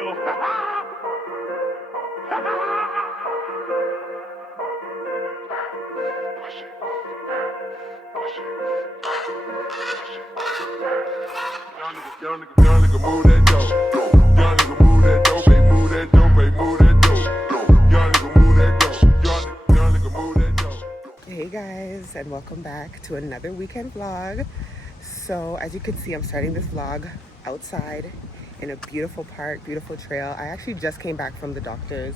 real. Young nigga move that dope. Young nigga move that dope, baby, move that dope, baby, move that dope. Young nigga move that dope. Young nigga move that dope. Hey guys, and welcome back to another weekend vlog. So as you can see, I'm starting this vlog outside in a beautiful park, beautiful trail. I actually just came back from the doctor's,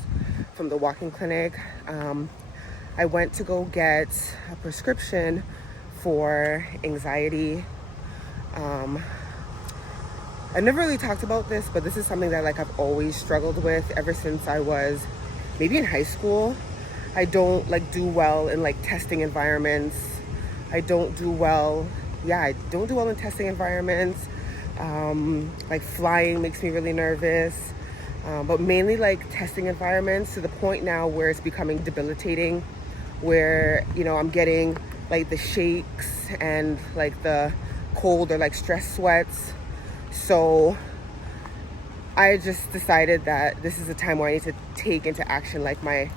from the walking clinic. I went to go get a prescription for anxiety. I never really talked about this, but this is something that I've always struggled with ever since I was maybe in high school. I don't do well in testing environments. I don't do well in testing environments. Flying makes me really nervous. But mainly testing environments, to the point now where it's becoming debilitating, where, I'm getting the shakes and the cold or stress sweats. So I just decided that this is a time where I need to take into action my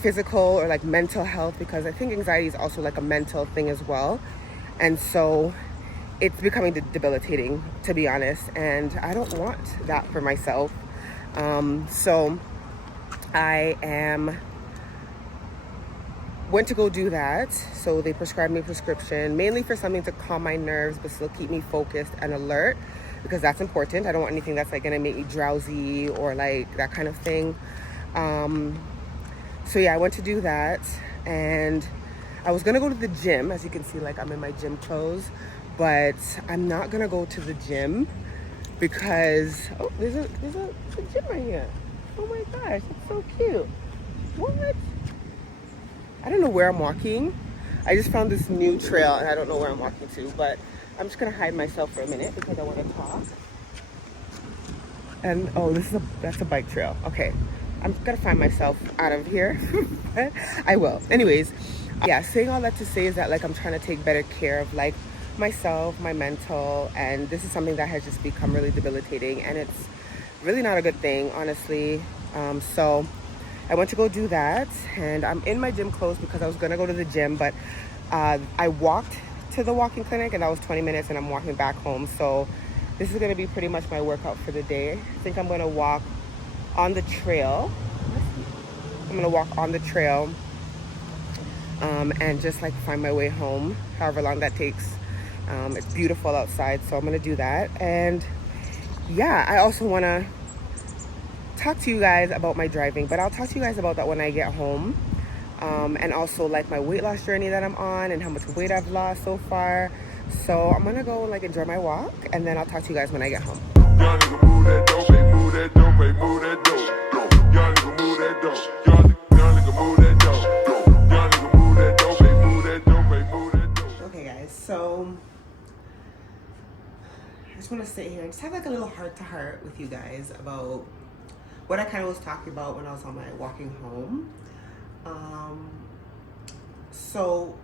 physical or mental health, because I think anxiety is also a mental thing as well. And so it's becoming debilitating, to be honest, and I don't want that for myself. So I went to go do that. So they prescribed me a prescription, mainly for something to calm my nerves but still keep me focused and alert, because that's important. I don't want anything that's gonna make me drowsy or that kind of thing. So yeah, I went to do that, and I was gonna go to the gym. As you can see, I'm in my gym clothes, but I'm not gonna go to the gym because there's a gym right here. Oh my gosh, it's so cute. What? I don't know where I'm walking. I just found this new trail and I don't know where I'm walking to, but I'm just gonna hide myself for a minute because I want to talk. And that's a bike trail. Okay, I'm gonna find myself out of here. I will. Anyways, yeah, saying all that to say is that I'm trying to take better care of myself, my mental, and this is something that has just become really debilitating, and it's really not a good thing, honestly. So I went to go do that, and I'm in my gym clothes because I was gonna go to the gym, but I walked to the walking clinic and that was 20 minutes, and I'm walking back home. So this is gonna be pretty much my workout for the day. I think I'm gonna walk on the trail. I'm gonna walk on the trail and just find my way home, however long that takes. It's beautiful outside, so I'm gonna do that. And yeah, I also wanna talk to you guys about my driving, but I'll talk to you guys about that when I get home. And also my weight loss journey that I'm on and how much weight I've lost so far. So I'm gonna go enjoy my walk, and then I'll talk to you guys when I get home. Young nigga move that dope, baby, move that dope, baby, move that dope. Young nigga move that dope. Young nigga move that dope. Young nigga move that dope, baby, move that dope, baby, move that dope. Okay guys, so I just want to sit here and just have a little heart-to-heart with you guys about what I kind of was talking about when I was on my walking home. So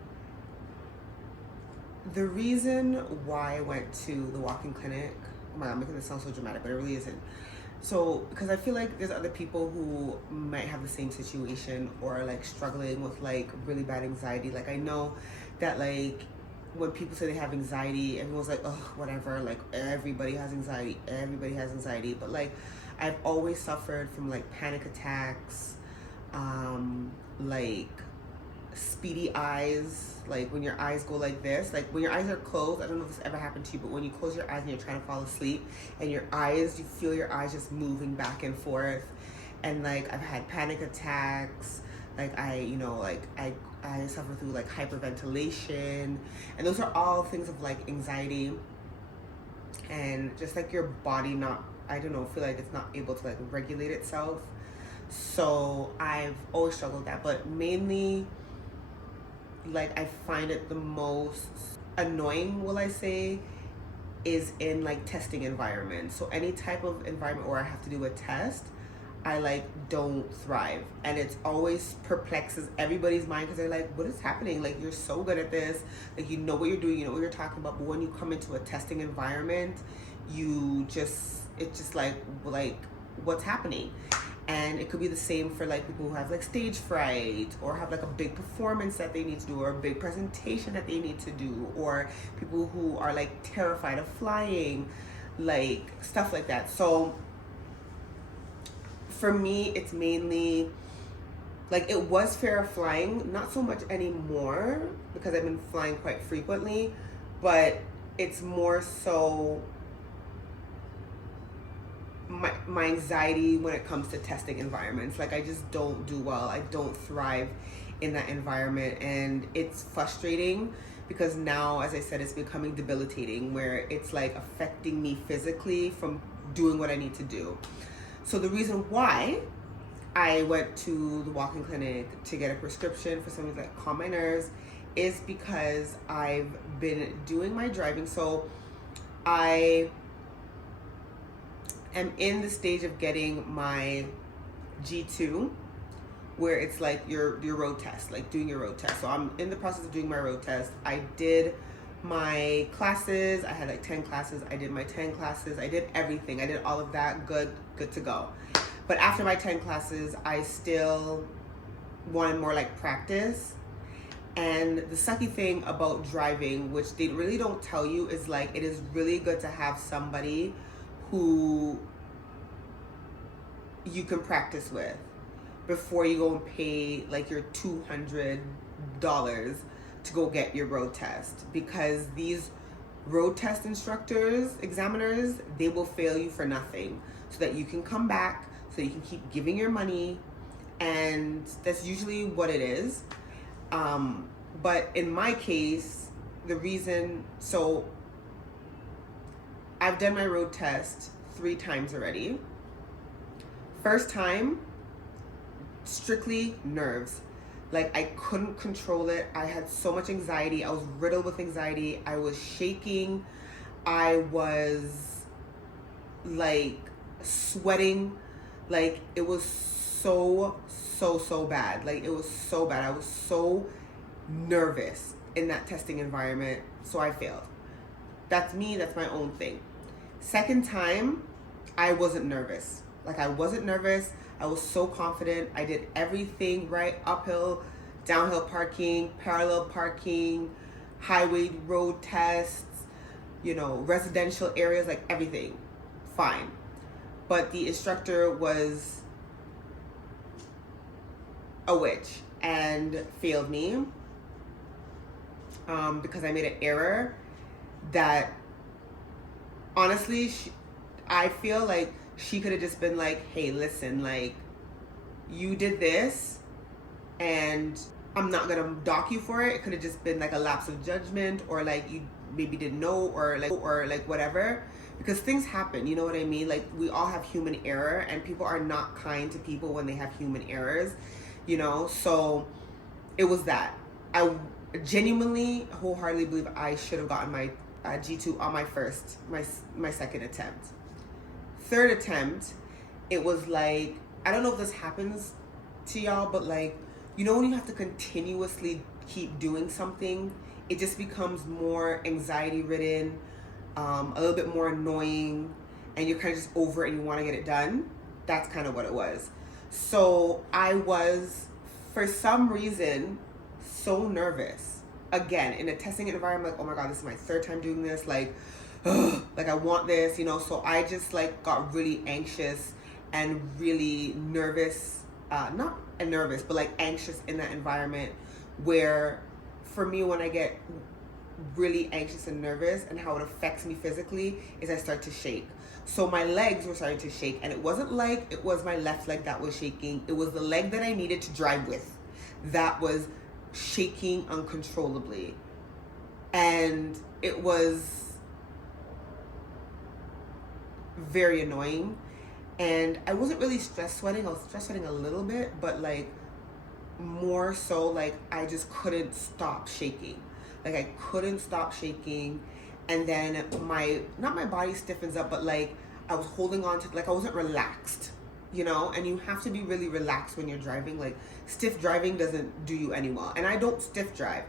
the reason why I went to the walking clinic, oh my God, I'm making this sound so dramatic, but it really isn't. So because I feel there's other people who might have the same situation or struggling with really bad anxiety. I know that when people say they have anxiety, everyone's oh, whatever, everybody has anxiety, but I've always suffered from panic attacks, speedy eyes, when your eyes go like this, when your eyes are closed. I don't know if this ever happened to you, but when you close your eyes and you're trying to fall asleep and you feel your eyes just moving back and forth, and I've had panic attacks. I suffer through hyperventilation, and those are all things of anxiety, and just your body not, I don't know, feel it's not able to regulate itself. So I've always struggled with that, but mainly I find it the most annoying, will I say, is in testing environments. So any type of environment where I have to do a test, I don't thrive, and it's always perplexes everybody's mind, because they're what is happening? You're so good at this, you know what you're doing, you know what you're talking about, but when you come into a testing environment, it's just what's happening. And it could be the same for like people who have like stage fright, or have like a big performance that they need to do, or a big presentation that they need to do, or people who are like terrified of flying, like stuff like that. So for me, it's mainly like, it was fear of flying, not so much anymore because I've been flying quite frequently, but it's more so my anxiety when it comes to testing environments. Like, I just don't do well. I don't thrive in that environment, and it's frustrating because now, as I said, it's becoming debilitating, where it's like affecting me physically from doing what I need to do. So the reason why I went to the walk-in clinic to get a prescription for something that calm my nerves is because I've been doing my driving. So I am in the stage of getting my G2, where it's like your road test, like doing your road test. So I'm in the process of doing my road test. I did my classes. I had like 10 classes. I did my 10 classes. I did everything. I did all of that. Good to go. But after my 10 classes, I still wanted more like practice. And the sucky thing about driving, which they really don't tell you, is like, it is really good to have somebody who you can practice with before you go and pay like your $200 to go get your road test, because these road test examiners, they will fail you for nothing so that you can come back, so you can keep giving your money, and that's usually what it is. But in my case, the reason, so I've done my road test 3 times already. First time, strictly nerves. Like, I couldn't control it. I had so much anxiety. I was riddled with anxiety. I was shaking. I was like sweating. Like, it was so bad. Like, it was so bad. I was so nervous in that testing environment. So I failed. That's me. That's my own thing. Second time, I wasn't nervous. Like, I wasn't nervous. I was so confident. I did everything right. Uphill, downhill parking, parallel parking, highway road tests, you know, residential areas, like everything. Fine. But the instructor was a witch and failed me because I made an error that, honestly, I feel like she could have just been like, hey, listen, like, you did this and I'm not gonna dock you for it. It could have just been like a lapse of judgment, or like you maybe didn't know, or like whatever, because things happen, you know what I mean? Like, we all have human error, and people are not kind to people when they have human errors, you know? So it was that. I genuinely, wholeheartedly believe I should have gotten my G2 on my second attempt. Third attempt, it was like, I don't know if this happens to y'all, but like, you know, when you have to continuously keep doing something, it just becomes more anxiety ridden, a little bit more annoying, and you're kind of just over it and you want to get it done. That's kind of what it was. So I was, for some reason, so nervous. Again, in a testing environment, like, oh my God, this is my 3rd time doing this. Like, ugh, like, I want this, you know? So I just like got really anxious and really nervous, not nervous, but like anxious in that environment, where for me, when I get really anxious and nervous, and how it affects me physically, is I start to shake. So my legs were starting to shake, and it wasn't like it was my left leg that was shaking. It was the leg that I needed to drive with that was shaking uncontrollably. And it was very annoying. And I wasn't really stress sweating. I was stress sweating a little bit, but like more so like I just couldn't stop shaking. Like, I couldn't stop shaking. And then not my body stiffens up, but like I was holding on to, like, I wasn't relaxed, you know? And you have to be really relaxed when you're driving. Like, stiff driving doesn't do you any well. And I don't stiff drive.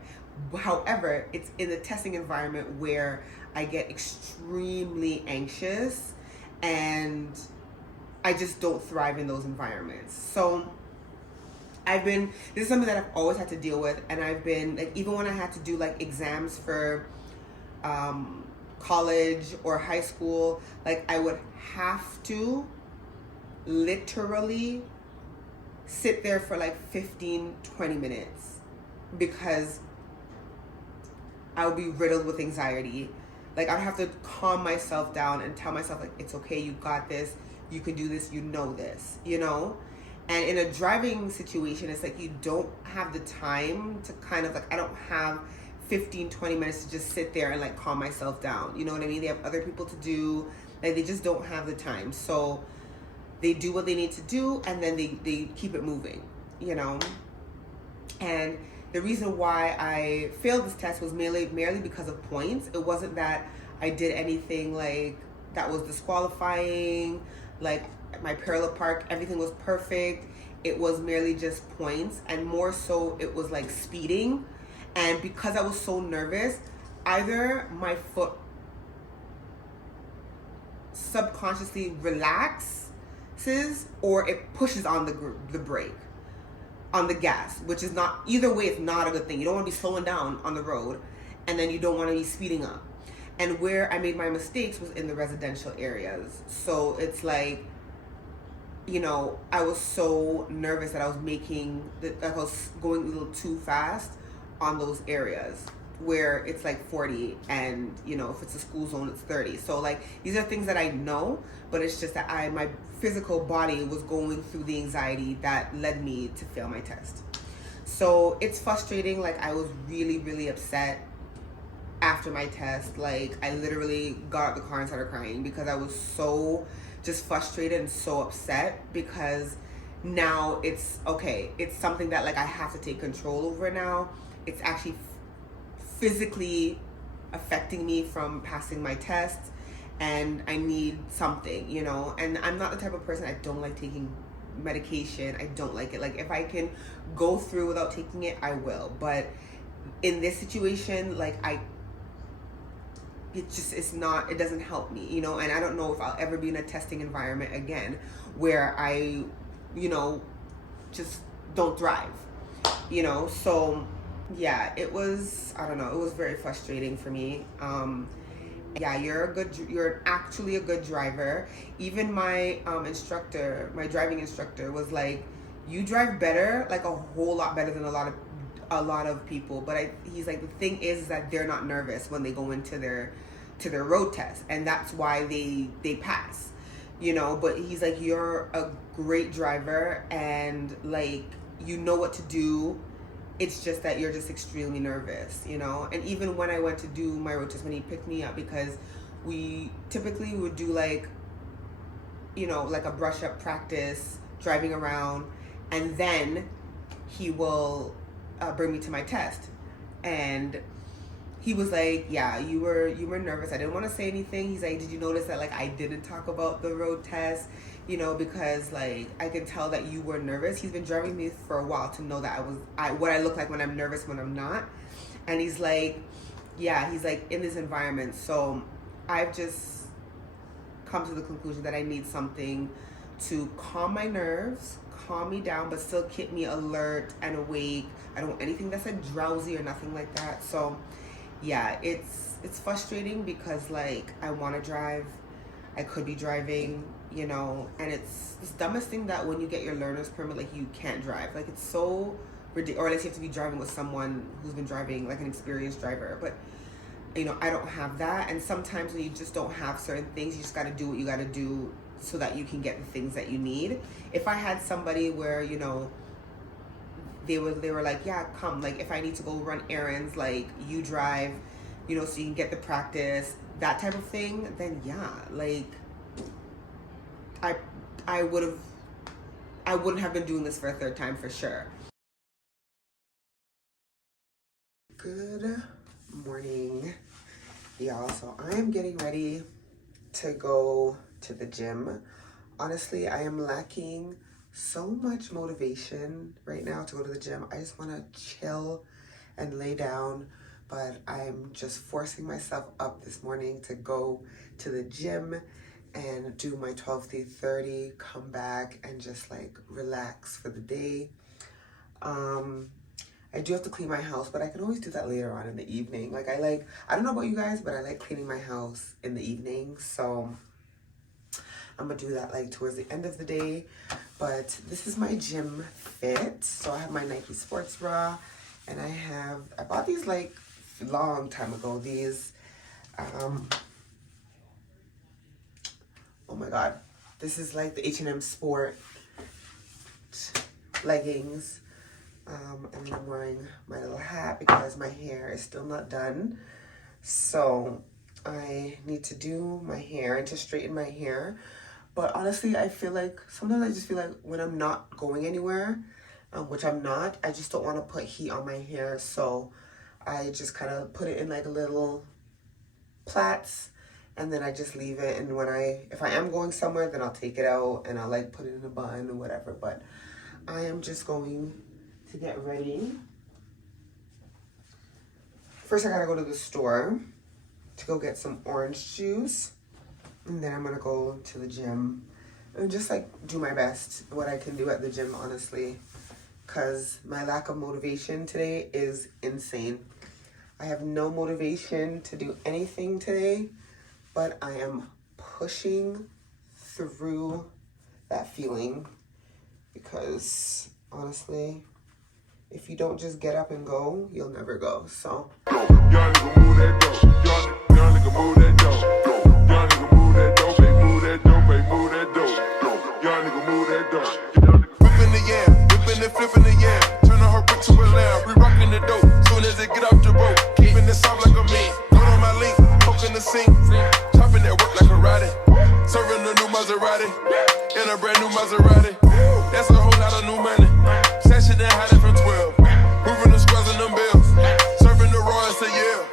However, it's in the testing environment where I get extremely anxious, and I just don't thrive in those environments. So this is something that I've always had to deal with, and I've been like, even when I had to do like exams for college or high school, like I would have to literally sit there for like 15-20 minutes because I would be riddled with anxiety. Like I'd have to calm myself down and tell myself like, it's okay, you got this, you can do this, you know this, you know? And in a driving situation, it's like you don't have the time to kind of like, I don't have 15-20 minutes to just sit there and like calm myself down. You know what I mean? They have other people to do, like they just don't have the time. So they do what they need to do, and then they keep it moving, you know? And the reason why I failed this test was merely because of points. It wasn't that I did anything like that was disqualifying, like my parallel park, everything was perfect. It was merely just points, and more so it was like speeding. And because I was so nervous, either my foot subconsciously relaxes or it pushes on the brake, on the gas, which is not, either way, it's not a good thing. You don't want to be slowing down on the road, and then you don't want to be speeding up. And where I made my mistakes was in the residential areas. So it's like, you know, I was so nervous that I was going a little too fast on those areas where it's like 40, and you know, if it's a school zone, it's 30. So like, these are things that I know, but it's just that my physical body was going through the anxiety that led me to fail my test. So it's frustrating. Like I was really, really upset after my test. Like I literally got out the car and started crying because I was so just frustrated and so upset, because now it's okay. It's something that like I have to take control over now. It's actually physically affecting me from passing my tests, and I need something, you know? And I'm not the type of person, I don't like taking medication. I don't like it. Like if I can go through without taking it, I will. But in this situation, like it doesn't help me, you know? And I don't know if I'll ever be in a testing environment again where I, you know, just don't thrive, you know? So yeah, I don't know, it was very frustrating for me. Yeah, you're actually a good driver. Even my my driving instructor was like, you drive better, like a whole lot better than a lot of people. But he's like, the thing is that they're not nervous when they go into their road test, and that's why they pass, you know? But he's like, you're a great driver, and like, you know what to do. It's just that you're just extremely nervous, you know? And even when I went to do my road test, when he picked me up, because we typically would do like, you know, like a brush up practice, driving around, and then he will bring me to my test. And he was like, yeah, you were nervous. I didn't want to say anything. He's like, did you notice that like I didn't talk about the road test? You know, because like I can tell that you were nervous. He's been driving me for a while to know that what I look like when I'm nervous, when I'm not. And he's like, yeah, he's like, in this environment. So I've just come to the conclusion that I need something to calm my nerves, calm me down, but still keep me alert and awake. I don't want anything that's like drowsy or nothing like that. So yeah, it's frustrating because like I want to drive, I could be driving, you know, and it's the dumbest thing that when you get your learner's permit, like you can't drive. Like it's so ridiculous, or at least you have to be driving with someone who's been driving, like an experienced driver. But you know, I don't have that. And sometimes when you just don't have certain things, you just got to do what you got to do so that you can get the things that you need. If I had somebody where, you know, they were like, yeah, come, like if I need to go run errands, like you drive, you know, so you can get the practice, that type of thing, then yeah, like I wouldn't have been doing this for a third time for sure. Good morning, y'all. So I am getting ready to go to the gym. Honestly, I am lacking so much motivation right now to go to the gym. I just want to chill and lay down, but I'm just forcing myself up this morning to go to the gym and do my 12 to 30, come back and just like relax for the day. I do have to clean my house, but I can always do that later on in the evening. Like I don't know about you guys, but I like cleaning my house in the evening. So I'm gonna do that like towards the end of the day. But this is my gym fit. So I have my Nike sports bra, and I bought these like long time ago. These, oh my God, this is like the H&M Sport leggings. And I'm wearing my little hat because my hair is still not done. So I need to do my hair and to straighten my hair. But honestly, I feel like, sometimes I just feel like when I'm not going anywhere, which I'm not, I just don't want to put heat on my hair. So I just kind of put it in like little plaits, and then I just leave it. And if I am going somewhere, then I'll take it out and I'll like put it in a bun or whatever. But I am just going to get ready. First, I gotta go to the store to go get some orange juice, and then I'm gonna go to the gym and just like do my best, what I can do at the gym, honestly, because my lack of motivation today is insane. I have no motivation to do anything today, but I am pushing through that feeling because honestly, if you don't just get up and go, you'll never go. So Young nigga move that dope. Young nigga move that dope. Young nigga move that dope. Hey, move that dope. Hey, move that dope. Young nigga move that dope. Whipping the yam, whipping and flipping the yam. Turning her brick to a lamb. We rocking the dope. Soon as it get off the rope, keeping it soft like a meat. Put on my link, poking the sink. Chopping that work like a riding. Serving a new Maserati. In a brand new Maserati. That's a whole lot of new money. Sash it and hide it from 12. Moving the squares and them bills. Serving the Royals to Yale.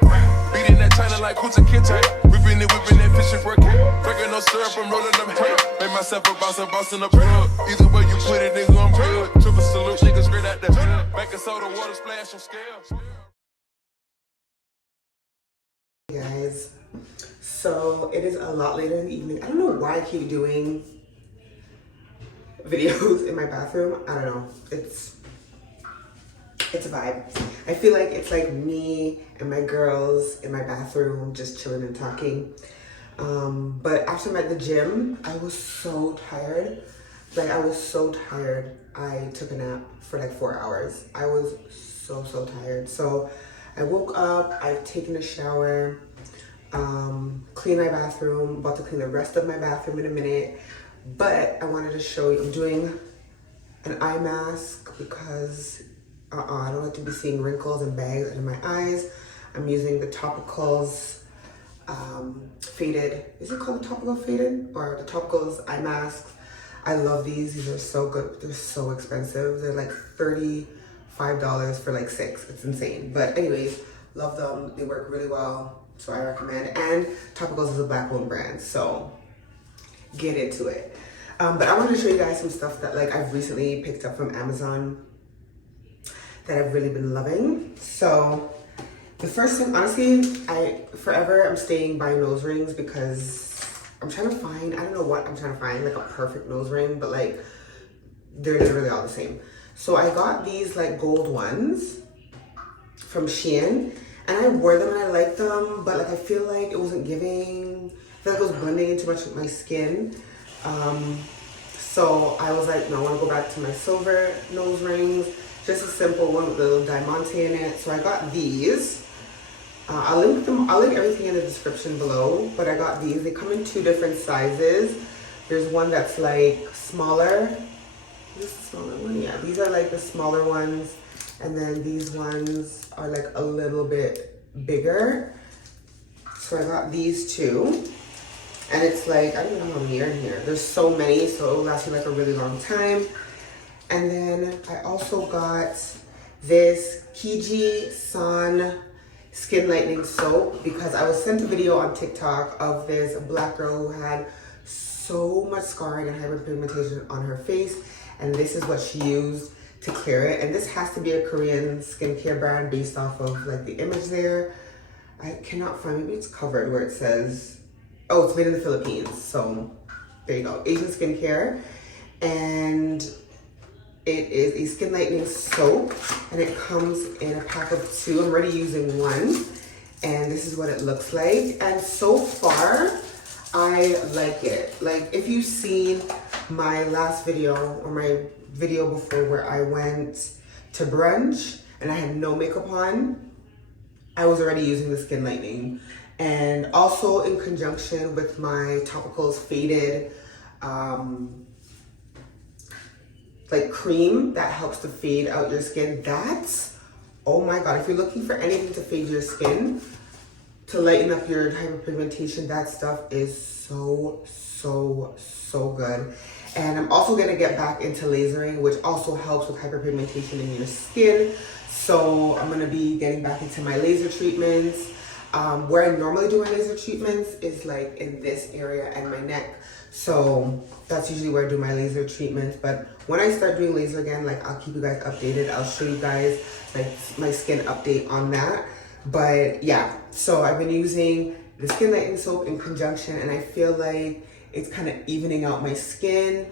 Beating that China like Kunta Kinte. Whipping that fishing work. Drinking no syrup, I'm rolling up hay. Make myself a boss in the plug. Either way you put it, nigga, I'm good. Triple salute, niggas straight out the hood. Baking soda, water splash on scale. hey guys, so it is a lot later in the evening. I don't know why I keep doing videos in my bathroom. I don't know. It's a vibe. I feel like it's like me and my girls in my bathroom just chilling and talking. But after I'm at the gym, I was so tired. Like I was so tired. I took a nap for like 4 hours. I was so tired. So I woke up, I've taken a shower, cleaned my bathroom, about to clean the rest of my bathroom in a minute. But I wanted to show you, I'm doing an eye mask because I don't like to be seeing wrinkles and bags under my eyes. I'm using the Topicals Faded, is it called the Topical Faded? Or the Topicals eye masks. I love these. These are so good. They're so expensive. They're like $35 for like 6. It's insane. But anyways, love them. They work really well. So I recommend. And Topicals is a Black-owned brand. So get into it. But I wanted to show you guys some stuff that like I've recently picked up from Amazon that I've really been loving. So the first thing, honestly, I'm staying by nose rings because I'm trying to find, I don't know what I'm trying to find, like a perfect nose ring, but like they're literally all the same. So I got these like gold ones from Shein, and I wore them and I liked them, but like I feel like it wasn't giving, I feel like it was blending in too much with my skin. So I was like, no, I want to go back to my silver nose rings, just a simple one with a little diamante in it. So I got these. I'll link everything in the description below, but I got these. They come in 2 different sizes. There's one that's like smaller. Is this the smaller one? Yeah, these are like the smaller ones. And then these ones are like a little bit bigger. So I got these 2. And it's like, I don't even know how many are in here. There's so many, so it'll last me like a really long time. And then I also got this Kiji San Skin Lightening Soap because I was sent a video on TikTok of this black girl who had so much scarring and hyperpigmentation on her face. And this is what she used to clear it. And this has to be a Korean skincare brand based off of like the image there. I cannot find, maybe it's covered where it says Oh, it's made in the Philippines. So there you go. Asian skincare. And it is a skin lightening soap. And it comes in a pack of 2. I'm already using 1. And this is what it looks like. And so far, I like it. Like, if you've seen my last video or my video before where I went to brunch and I had no makeup on, I was already using the skin lightening. And also in conjunction with my Topicals Faded like cream that helps to fade out your skin. That's, oh my God, if you're looking for anything to fade your skin, to lighten up your hyperpigmentation, that stuff is so, so, so good. And I'm also gonna get back into lasering, which also helps with hyperpigmentation in your skin. So I'm gonna be getting back into my laser treatments. Where I normally do my laser treatments is like in this area and my neck. So that's usually where I do my laser treatments. But when I start doing laser again, like I'll keep you guys updated. I'll show you guys like my skin update on that. But yeah, so I've been using the skin lightening soap in conjunction, and I feel like it's kind of evening out my skin.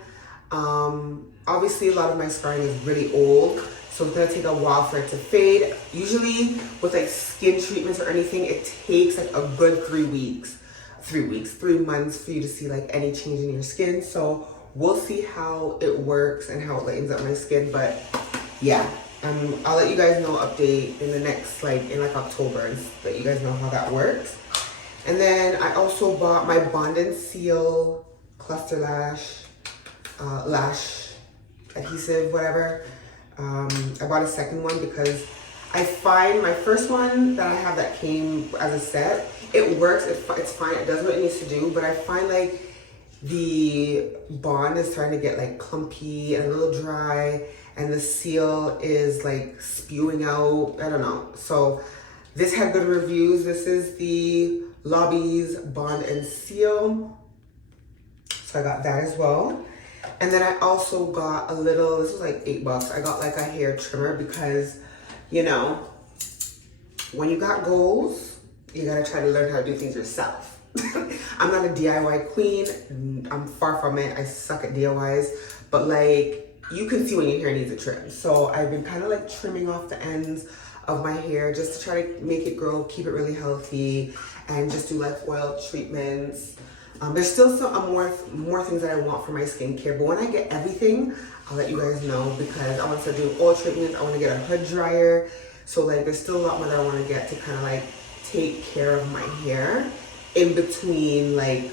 Obviously a lot of my scarring is really old, so it's gonna take a while for it to fade. Usually with like skin treatments or anything, it takes like a good 3 months for you to see like any change in your skin. So we'll see how it works and how it lightens up my skin. But yeah, I'll let you guys know update in the next in October, and let you guys know how that works. And then I also bought my Bond and Seal cluster lash adhesive, whatever. I bought a second one because I find my first one that I have that came as a set, it works, it's fine, it does what it needs to do, but I find like the Bond is starting to get like clumpy and a little dry, and the Seal is like spewing out, I don't know. So this had good reviews. This is the Lobby's Bond and Seal. So I got that as well. And then I also got a little, this was like $8. I got like a hair trimmer because, you know, when you got goals, you gotta try to learn how to do things yourself. I'm not a DIY queen. I'm far from it. I suck at DIYs. But like, you can see when your hair needs a trim. So I've been kind of like trimming off the ends of my hair just to try to make it grow, keep it really healthy, and just do like oil treatments. There's still some more things that I want for my skincare, but when I get everything, I'll let you guys know, because I want to do oil treatments. I want to get a hood dryer. So like there's still a lot more that I want to get to kind of like take care of my hair in between, like,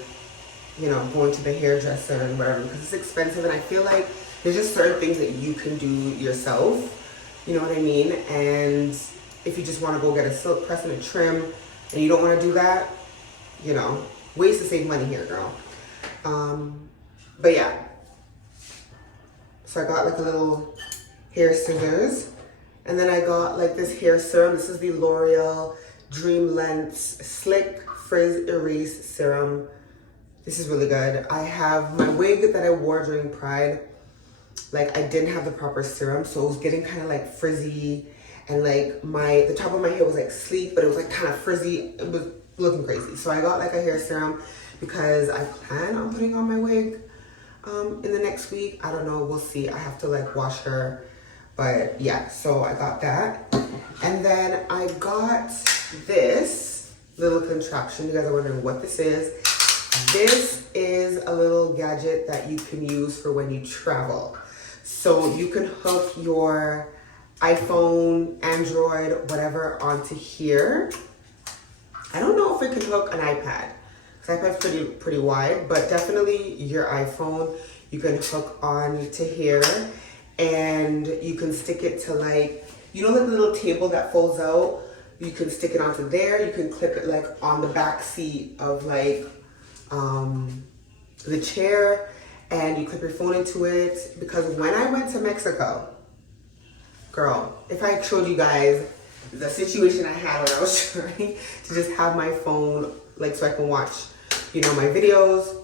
you know, going to the hairdresser and whatever, because it's expensive. And I feel like there's just certain things that you can do yourself, you know what I mean? And if you just want to go get a silk press and a trim and you don't want to do that, you know, ways to save money here, girl. But yeah, so I got like a little hair scissors, and then I got like this hair serum. This is the L'Oreal Dream Lengths Slick Frizz Erase Serum. This is really good. I have my wig that I wore during Pride. Like, I didn't have the proper serum, so it was getting kind of like frizzy, and like the top of my hair was like sleek, but it was like kind of frizzy. It was looking crazy. So I got like a hair serum because I plan on putting on my wig in the next week. I don't know, we'll see. I have to like wash her, but yeah, so I got that. And then I got this little contraption. You guys are wondering what this is. This is a little gadget that you can use for when you travel. So you can hook your iPhone, Android, whatever onto here. I don't know if it can hook an iPad, because iPad's pretty wide, but definitely your iPhone, you can hook on to here, and you can stick it to like, you know, like the little table that folds out, you can stick it onto there. You can clip it like on the back seat of like the chair, and you clip your phone into it. Because when I went to Mexico, girl, if I showed you guys the situation I had when I was trying to just have my phone like so I can watch, you know, my videos.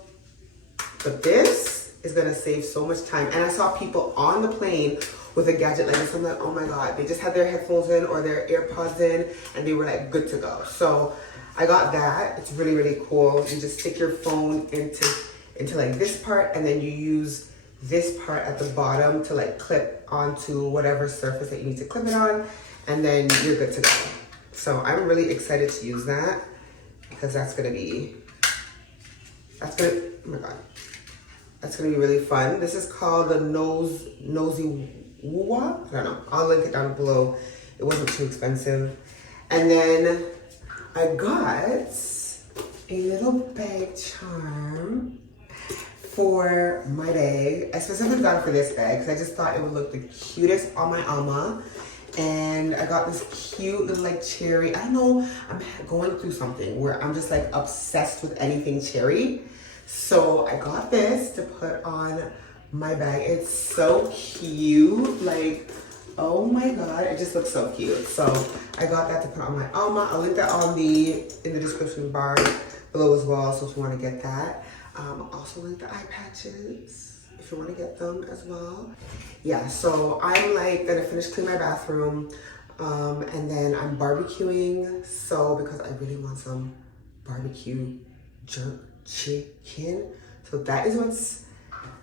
But this is gonna save so much time. And I saw people on the plane with a gadget like this. I'm like, oh my God, they just had their headphones in or their AirPods in and they were like good to go. So I got that. It's really, really cool. You just stick your phone into like this part, and then you use this part at the bottom to like clip onto whatever surface that you need to clip it on, and then you're good to go. So I'm really excited to use that because oh my God, that's gonna be really fun. This is called the Nosy Woo-Wah. I don't know, I'll link it down below. It wasn't too expensive. And then I got a little bag charm for my bag. I specifically got it for this bag because I just thought it would look the cutest on my Alma. And I got this cute little like cherry. I don't know, I'm going through something where I'm just like obsessed with anything cherry. So I got this to put on my bag. It's so cute. Like, oh my God, it just looks so cute. So I got that to put on my Alma. I'll link that in the description bar below as well. So if you want to get that. I'll also link the eye patches if you want to get them as well. Yeah, so I'm like gonna finish cleaning my bathroom, and then I'm barbecuing. So because I really want some barbecue jerk chicken, so that is what's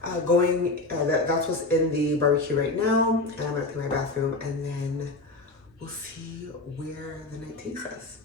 that's what's in the barbecue right now. And I'm gonna clean my bathroom, and then we'll see where the night takes us.